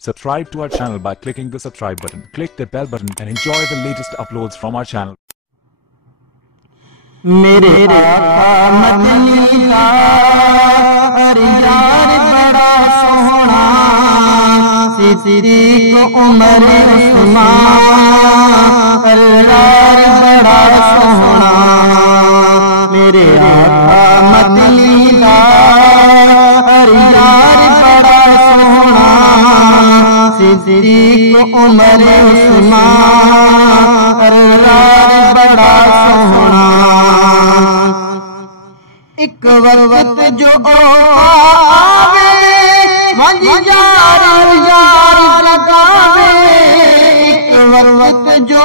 Subscribe to our channel by clicking the subscribe button. Click the bell button and enjoy the latest uploads from our channel. मेरे आका Medina अरे यार बड़ा सोहना सिद्दीक उमर उस्मान अरे यार बड़ा सोहना मेरे आका मदीना अरे यार बड़ा सोहना सिद्दीक उमर उस्मान अरे यार बड़ा सोहना एक वक्त जो आवे मंझ यार यार लगावे एक वक्त जो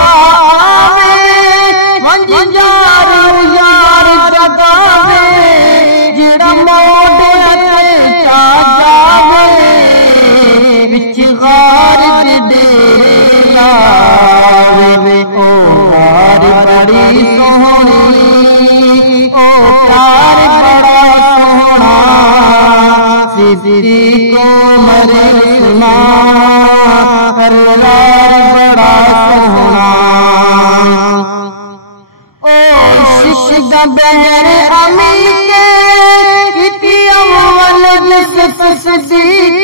आवे मंझ यार यार लगावे जिड़ा मोड़े ते चा जावे विच गार दे डेरे लावे ओ गार बड़ी सोहनी ओ प्यार बड़ा सोहना सिद्दीक उमर उस्मान परवार बड़ा सोहना ओ इश्क दा बैर अमी के इति अव्वल सिद्दीक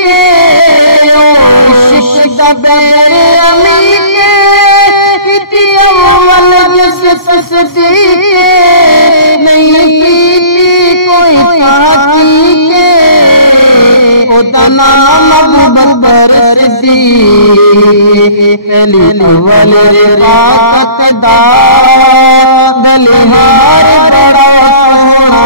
ओ इश्क दा बैर अमी के इति अव्वल सिद्दीक नहीं पीती कोई साथी के ओदा नाम अबू बकर सिद्दीक पहली अव्वल रिवायत दा बलिहार बड़ा सोहना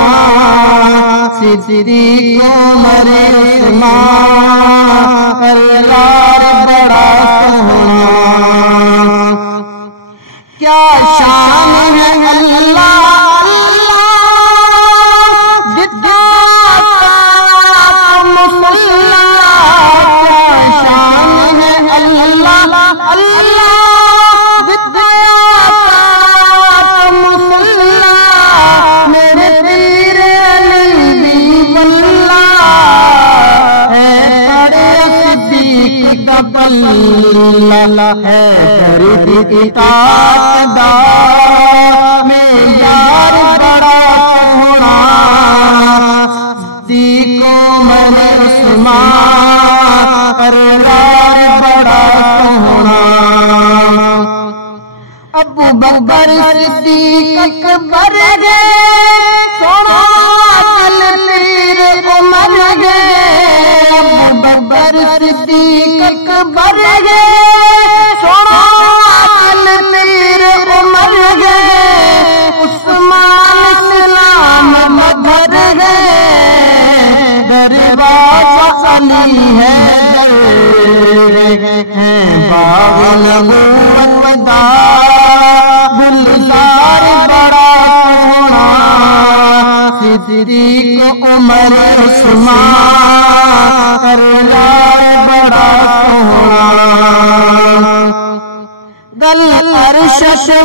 सिद्दीक उमर उस्मान परवार बड़ा सोहना क्या शान है अल्लाह है तेरी किताब दा में यार बड़ा सोहना सिद्दीक उमर उस्मान परवार बड़ा सोहना अबू बकर सिद्दीक अकबर गे सोना कल पीर उमर गे अबू बकर सिद्दीक अकबर गे अली है बाबुल नबूवत गुलजार बड़ा सोहना सिद्दीक उमर उस्मान परवार बड़ा सोहना गल अरश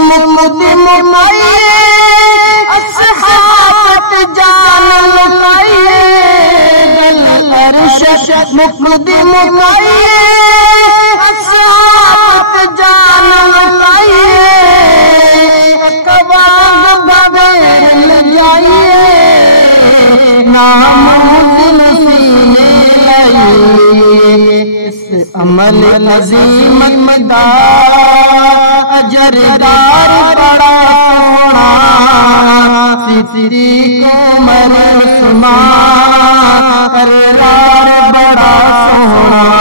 मुक्ति मुमाइए अस्हाबत जान लुटाइए मुक्ति मुकाइए अस्हाबत जान लुटाइए कबाग बबेल जाइए नामुमकिन सीने लाइए इस अमल अजीम मदा अजरदार बड़ा सोहना सिद्दीक उमर उस्मान परवार बड़ा सोहना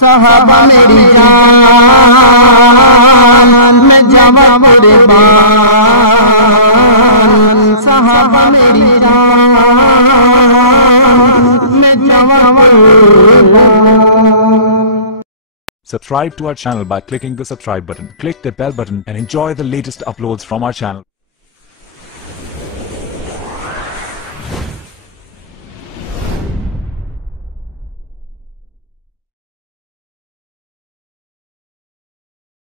साहबा मेरी जान मैं जावा कुर्बान साहबा मेरी जान मैं जावा कुर्बान। Subscribe to our channel by clicking the subscribe button. Click the bell button and enjoy the latest uploads from our channel.